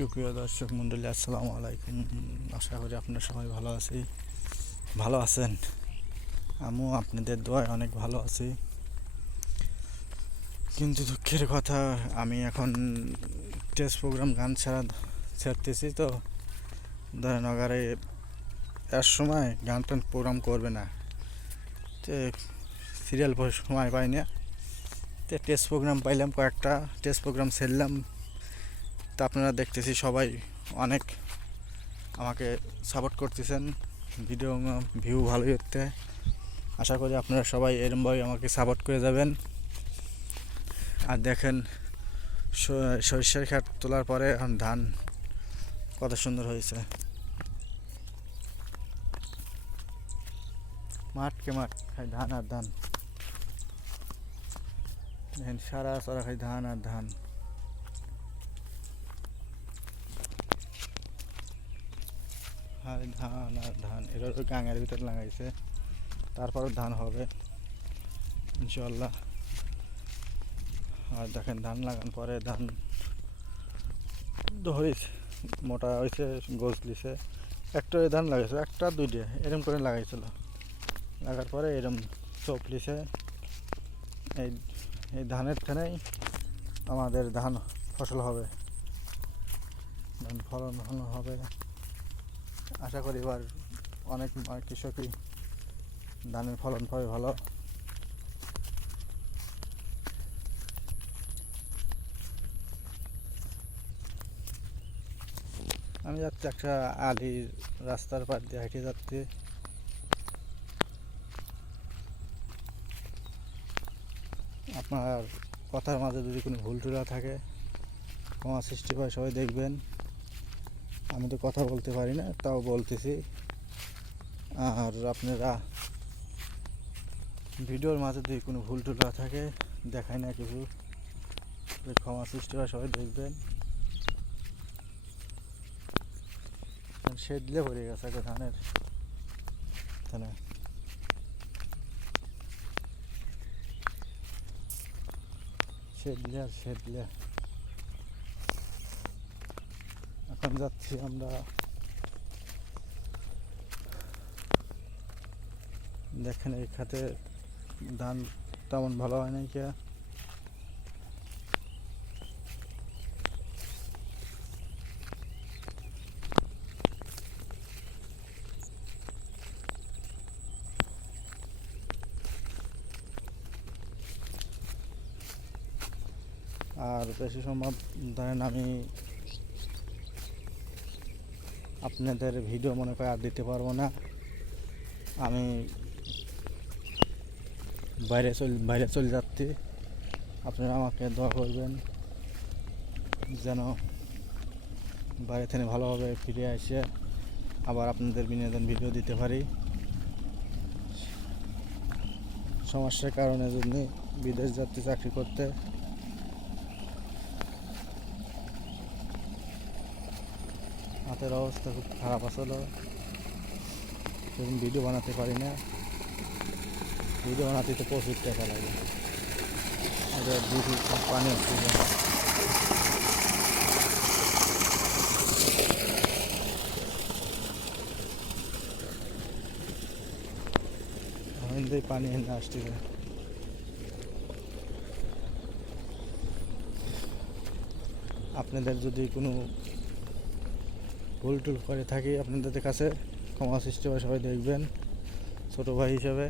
সুপ্রিয় দর্শক মণ্ডলী, আসসালামু আলাইকুম। আশা করি আপনারা সবাই ভালো আছেন। আমিও আপনাদের দোয়ায় অনেক ভালো আছি। কিন্তু দুঃখের কথা, আমি এখন স্টেজ প্রোগ্রাম গান ছাড়তেছি তো, ধরেন অগারে এর সময় গান টান প্রোগ্রাম করবে না, তো সিরিয়াল সময় পাই না। তো টেস্ট প্রোগ্রাম পাইলাম, কয়েকটা টেস্ট প্রোগ্রাম ছেড়লাম। তা আপনারা দেখতেছি সবাই অনেক আমাকে সাপোর্ট করতেছেন, ভিডিও ভিউ ভালোই হচ্ছে। আশা করি আপনারা সবাই এরমভাবে আমাকে সাপোর্ট করে যাবেন। আর দেখেন, সরিষার ক্ষেত তোলার পরে এখন ধান কত সুন্দর হয়েছে। মাঠকে মাঠ খাই ধান আর ধান, দেখেন সারা সারা খাই ধান আর ধান। ধান আর ধান, এরা গাঙের ভিতরে লাগাইছে, তারপরও ধান হবে ইনশাল্লাহ। আর দেখেন ধান লাগানোর পরে ধান ধরিস মোটা হয়েছে, গোছ দিছে। একটা ধান লাগাইছে, একটা দুইটা এরম করে লাগাইছিল, লাগার পরে এরম চোপ লিছে। এই এই ধানের থেনেই আমাদের ধান ফসল হবে, ধান ফলন হবে। আশা করি এবার অনেক কৃষকই ধানের ফলন পাবে ভালো। আমি যাচ্ছি একটা আলির রাস্তার পাশ দিয়ে হেঁটে যাচ্ছি। আপনার কথার মাঝে যদি কোনো ভুল টুলা থাকে, ক্ষমা সৃষ্টি হয়, সবাই দেখবেন। আমি তো কথা বলতে পারি না, তাও বলতেছি। আর আপনারা ভিডিওর মাঝে যদি কোনো ভুল টুলা থাকে, দেখায় না কিছু, ক্ষমা সৃষ্টি হয়, সবাই দেখবেন। সেদলে পড়ে গেছে একটা ধানের থানে, সেদলে আর সেদলে। এখন যাচ্ছি আমরা, দেখেন এই খাতে ধান তেমন ভালো হয় নাই কে। আর বেশি সম্ভব ধরেন আমি আপনাদের ভিডিও মনে করে আর দিতে পারবো না। আমি বাইরে চলে যাচ্ছি। আপনারা আমাকে দোয়া করবেন যেন বাইরে থেকে ভালোভাবে ফিরে এসে আবার আপনাদের বিনোদন ভিডিও দিতে পারি। সমস্যার কারণে জন্য বিদেশ যাচ্ছি চাকরি করতে। হাতের অবস্থা খুব খারাপ আসলো, সেরকম ভিডিও বানাতে পারি না। ভিডিও বানাতে তো প্রচুর টাকা লাগে। পানি হচ্ছে, পানি এনে আসতেছে। আপনাদের যদি কোনো ভুল টুল করে থাকি, আপনাদের কাছে ক্ষমা সৃষ্টি হয়, সবাই দেখবেন। ছোটো ভাই হিসাবে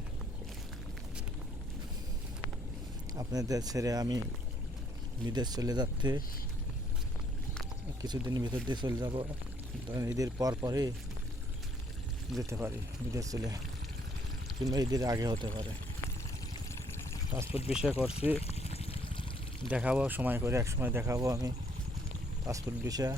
আপনাদের ছেড়ে আমি বিদেশ চলে যাচ্ছি। কিছুদিন ভিতর দিয়ে চলে যাব, ধরেন ঈদের পরই যেতে পারি বিদেশ চলে, কিংবা ঈদের আগে হতে পারে। পাসপোর্ট বিষয় করছি, দেখাবো সময় করে, এক সময় দেখাবো আমি পাসপোর্ট বিষয়।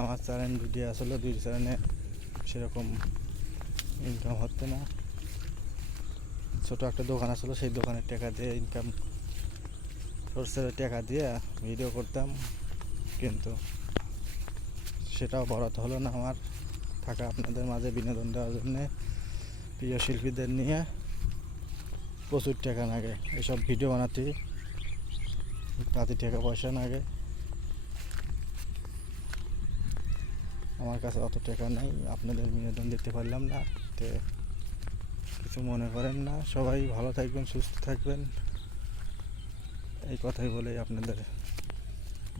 আমার চ্যানেল ভিডিও আসলে 2 চ্যানেলে সেরকম ইনকাম হচ্ছে না। ছোটো একটা দোকান আসলো, সেই দোকানের টাকা দিয়ে ইনকাম, সোর্সের টাকা দিয়ে ভিডিও করতাম, কিন্তু সেটাও বরাদ্দ হলো না আমার থাকা আপনাদের মাঝে বিনোদন দেওয়ার জন্যে। প্রিয় শিল্পীদের নিয়ে প্রচুর টাকা লাগে এসব ভিডিও বানাতে, তাতে টাকা পয়সা লাগে। আমার কাছে অত টাকা নেই, আপনাদের বিনোদন দিতে পারলাম না, তো কিছু মনে করেন না। সবাই ভালো থাকবেন, সুস্থ থাকবেন, এই কথাই বলেই আপনাদের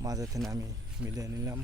মাঝে থেকে আমি বিদায় নিলাম।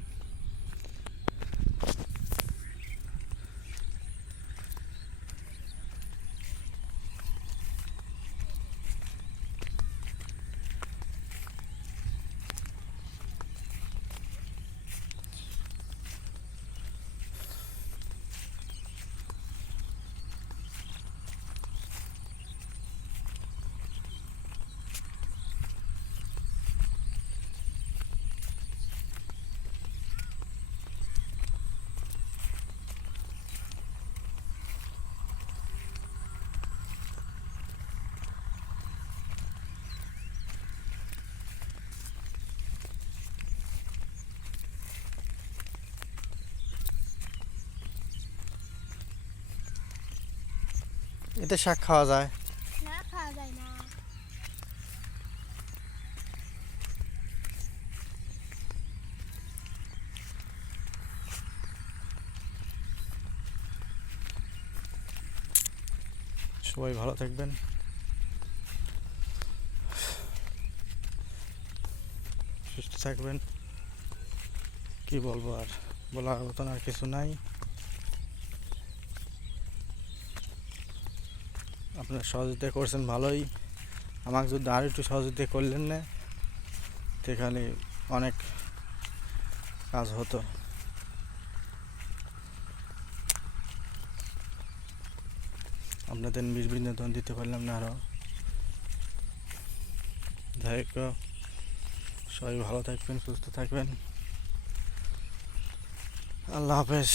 এতে শাক খাওয়া যায়? না, খাওয়া যায় না। সবাই ভালো থাকবেন, সুস্থ থাকবেন। কি বলবো আর, বলার মতন আর কিছু নাই। আপনারা সহযোগিতা করছেন ভালোই, আমাকে যদি আর একটু সহযোগিতা করলেন না, সেখানে অনেক কাজ হতো। আপনাদের বিনোদন দিতে পারলাম না আরও। যাই হোক, সবাই ভালো থাকবেন, সুস্থ থাকবেন। আল্লাহ হাফেজ।